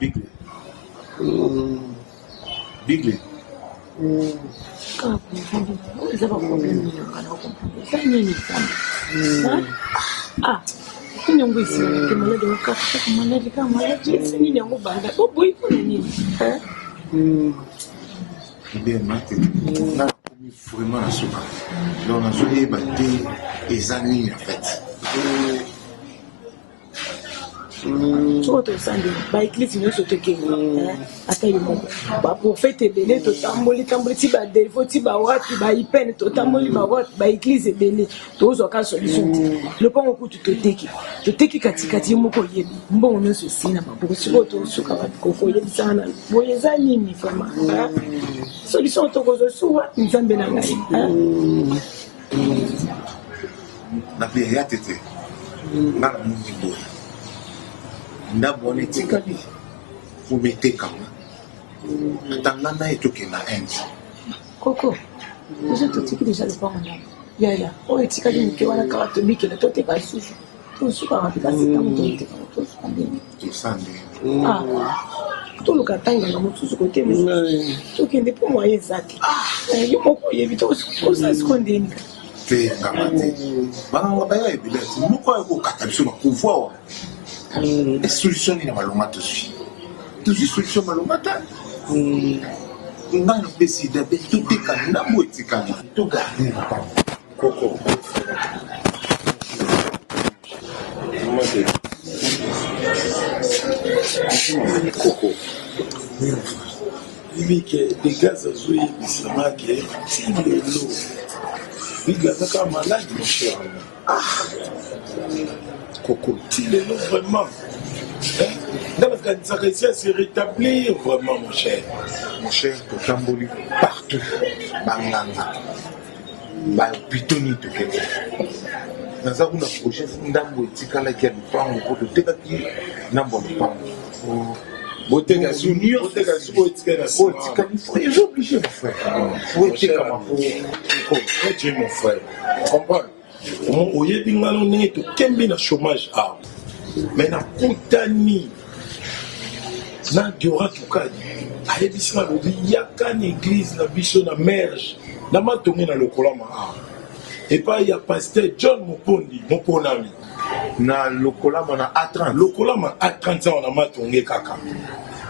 Bigley. Bigley. Vraiment la soupe. Donc on a joué des années en fait. baeglise nyonso tokende ata yo moko baprofete ebele totamboli ti badelfo ti bawapi baipene totamboli bawapi baeglise ebele tozwaka solution te lopango kutu toteki katikati ye moko oyebi mbongo nyonso esina maboko sikoyo tosuka bakoko oyebisanga na boye eza nini vraimen solution tokozwa suwa nzambe na ngai na pia ya tete nga na mungi boye ndabo wana etikali fometekama atanga na ye tokenda inde koko deja totiki deja lopango ndabo yaya oyo etikali moke wana kaka tobikela toteka susu tosukaka mpe kasi ntango totekaka tosuka ndenge tosande toluka tanganga mosusu kote mosusu tokende mpo moye eza te yo moko oyebi tokosa siko ndeni te ngama te banganga baya ebele ti moko aye kokata biso bakouvoir wa solution nini malonga tozwi solution malonga te ngai napesi ide mpe totekana ndambo etikana togarde koko koko ibike dégâts azwi bisamake tilelo bigazaka malade mon cher Coco tilelo vraiment dans la organisation c'est rétablir vraiment mon cher totamboli partout banganga bapitoni tokende naza kuna projet ndambo etikalaki ya lupango po totekaki ndambo ya lupango boteka junior boteka suko etikana otikali fo ils ont obligé mon frère faut etekama po tu es mon frère comprends oyebi ngano ndenge tokembi na chômage awa mais nakutani na diora tukadi ayebisi nga lobi yaka na église na biso na merge na matongi na lokolama awa epai ya pasteur John Mopondi moponami na lokolama na A30 lokolama A30 awa na matongi kaka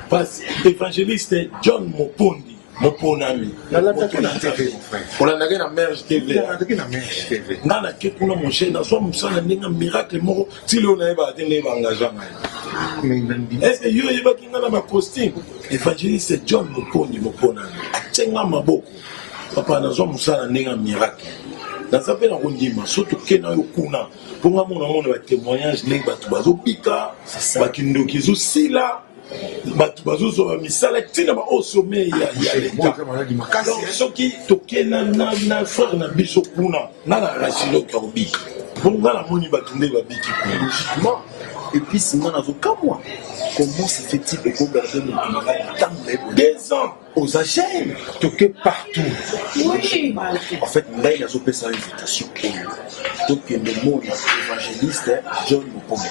parce évangéliste John Mopondi moponami nalandaki na TV mon frère olandaki na merge TV nalandaki na merge TV nga nake kuna moshe nazwa mosala ndenge miracle moko tili oyo nayebaka te ndenge baengagea ngai estce yo oyebaki nga na bacostume évangéliste John Mopondi moponami atyenga maboko papa nazwa mosala ndenge ya miracle naza mpe na kondima so tokenda oyo kuna mpo nga mona batémoignage ndenge bato bazobika bakindoki ezosila bato bazozwa misala ntina baosome ya leta soki tokenda na frère na biso kuna nga na rasiloki akobika mpo nga namoni bato nde babiki kuna et puis singa nazokamwa comment se fait-il que garder mon temps 2 ans aux agènes toke partout oui en fait ngai nazopesa invitation oyo tokende mona évangéliste John Mopondi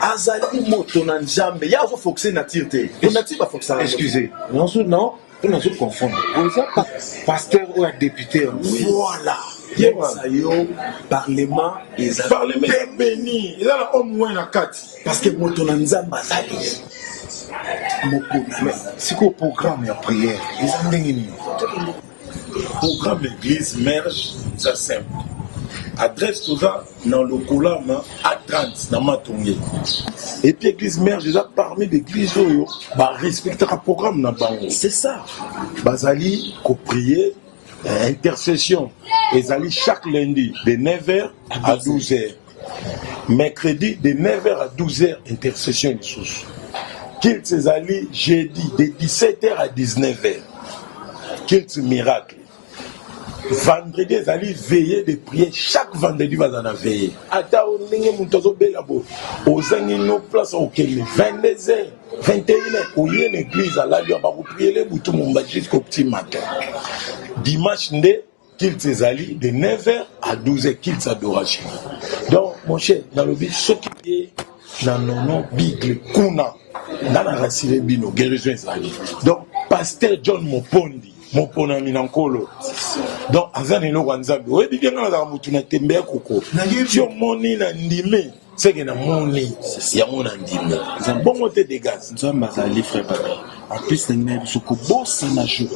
azali moto na nzambe ye azofokise na tire te tonati bafokisaka excusez non nazo confondre oza pasteur oyo ya député voilà yebisa yo parlement eza béni eza na homme na kati parce que moto na nzambe azali Mopondi sikoyo programme ya prière eza ndenge nini programme église merge ça simple adresse toza na lokolama A30 na matongi et puis église merge eza parmi l'église oyo barespectaka programme na bango c'est ça bazali koprier intercession ezali chaque lundi de 9h à 12h mercredi de 9h à 12h intercession lisusu kilt ezali jeudi de 17h à 19h kilt miracle vendredi ezali veillée de prière chaque vendredi bazana veillée ata ndenge moto azobela bo ozangi no place okende 22h 21h oye na église alali bakopriele butu momba jusqu'au petit matin dimanche nde kilt ezali de 9h à 12h kilt adoration donc mon cher dans le but ce qui est dans nono bigle kuna dans la racine bino guérison ezali donc pasteur John Mopondi mopona minankolo donc azana eloko nzambe oyebi bien na mutu na tembea koko tio moni na ndime seke na moni ya mona ndime bongo te dégâts nzambe azali frère papi en plus ndenge soko bossa na jeudi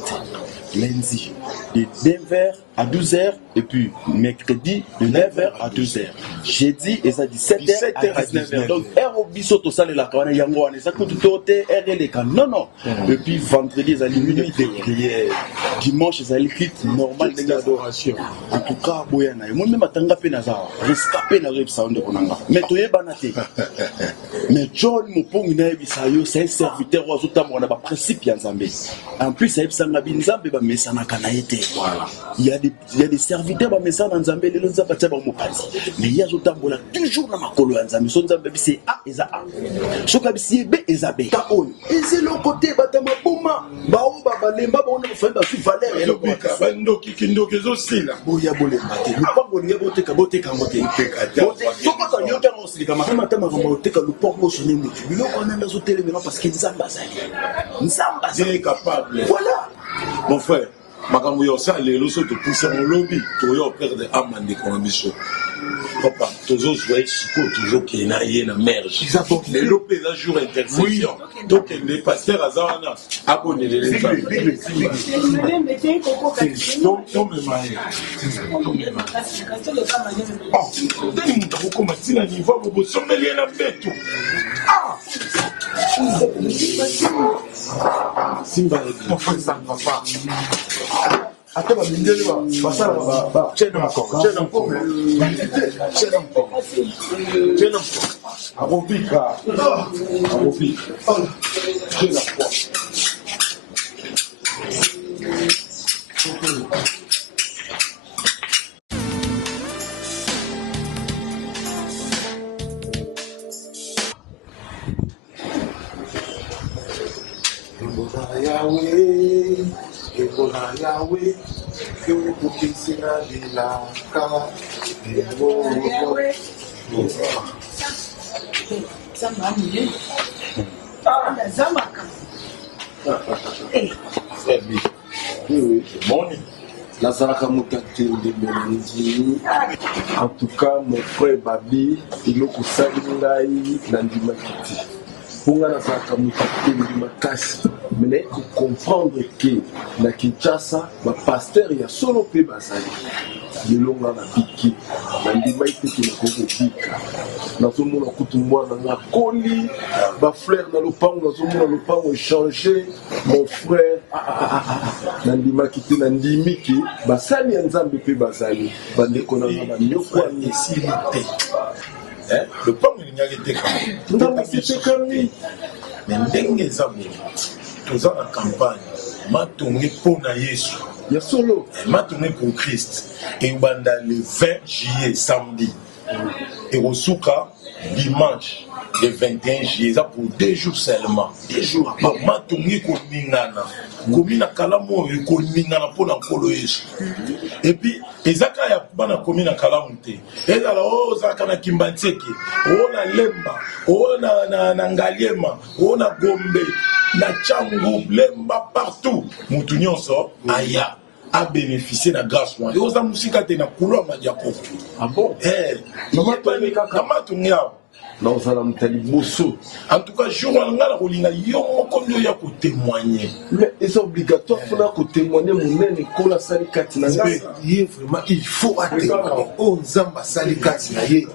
lundi de 9h à 12h et puis mercredi de 9h à 12h jeudi et ça 17h à 19h donc heure au biso to sale la kawana yango wana ça coûte tout heure les kan non et puis vendredi ça minuit de prière dimanche ça lit normal d'adoration en tout cas boyana moi même atanga pe naza rescapé na rep sound konanga mais to yebana te mais John Mopongi na bisayo c'est un serviteur wa zotambo na ba principe ya nzambe en plus ça ebsanga binzambe ba mesana kana ete voilà il y a des serviteurs ba mesana nzambe lelo nzamba tsa ba mopanzi mais il y a zotambola toujours na makolo ya nzambe so nzambe bise a eza a so ka bise b eza b ta on et c'est le côté batama boma ba o ba balemba ba on fa ba su valeur et le bika bandoki kindoki zo sila boya bolemba te lupango linga boteka ngote so ko ta yoka no silika makama tama ko boteka lupango so nemu biloko na ndazo telemena parce que nzamba zali capable voilà mon frère makambo yo ça lelo so to pousser mon lobby to yo perdre amande condition papa toujours jouer siko toujours qui na yé na merge exactement lelo pe la jour intercession donc les pasteurs azana abonné les gens donc me maye oh dani mutako koma tina niveau bobo sommelier na beto ah simba mon frère ça va pas até ba mindele ba basala ba chena mko abopika chena kwa Yahweh, you put this in a dilaka. En tout cas, mon frère Babi, il a kusali ngai na ndima kiti. Punga na saka mutaki ndima kasi. Mais il faut comprendre que na Kinshasa, ma pasteur ya solo pe basali. Bilonga na biki. Na ndima ite na kobika. Na somona kutu mwana na koli, ba frère na lopango na somona lopango échanger. Mon frère na ndima kiti na ndimiki, basali ya nzambe pe basali. Bandeko na na nyoko ni silité. Le pomme il n'y a été comme mais ndenge zamu tous en campagne matongi pona Yesu ya solo matongi pour Christ et banda le 20 juillet samedi et au souka dimanche le 21 juillet ça pour 2 jours seulement 2 jours matongi ko mingana komina kalamu ko mingana pona nkolo Yesu et puis ezaka ya bana komina kalamu te ezala o zaka na kimbantseki o na lemba o na ngaliema o na gombe na changu lemba partout mutu nyonso aya a bénéficié de la grâce moi et oza musika te na couloir madiako ah bon maman toni kaka maman toni non ça mtali bosso en tout cas jour on ngala kolinga yo moko ndio ya ko témoigner mais c'est obligatoire pour témoigner monene kola sali kati na ngai vraiment il faut attendre o nzamba sali kati na ye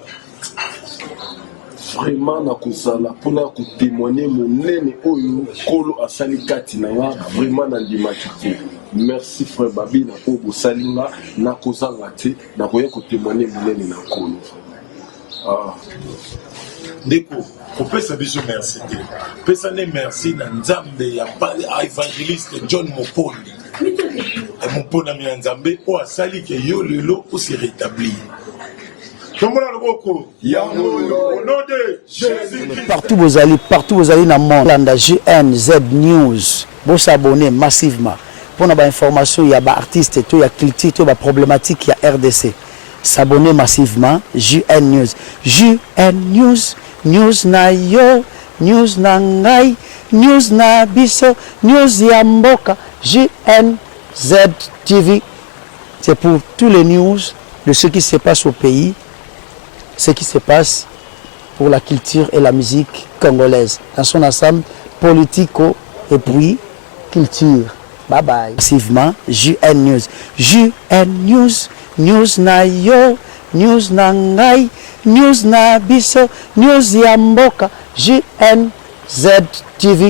vraiment na kozala pona ko témoigner monene oyo kolo asali kati na nga vraiment na ndimaki te merci frère Babi na ko bosalinga na kozanga te na koya ko témoigner monene na kolo ah ndeko kopesa biso merci te pesa ne merci na nzambe ya évangéliste John Mopondi mopona mi nzambe o asali ke yo lelo o se rétablir partout vous allez dans le monde landa GNZ News vous s'abonner massivement pour avoir information il y a des artistes il y a culture il y a problématique il y a RDC s'abonner massivement. JN News. JN News. News na yo. News na ngai. News na biso. News ya mboka. JNZ TV. C'est pour tous les news de ce qui se passe au pays. Ce qui se passe pour la culture et la musique congolaise. Dans son ensemble, politico et puis culture. Bye bye. Massivement, JN News. JN News. News na yo. News na ngai. News na biso. News ya mboka. JNZ TV.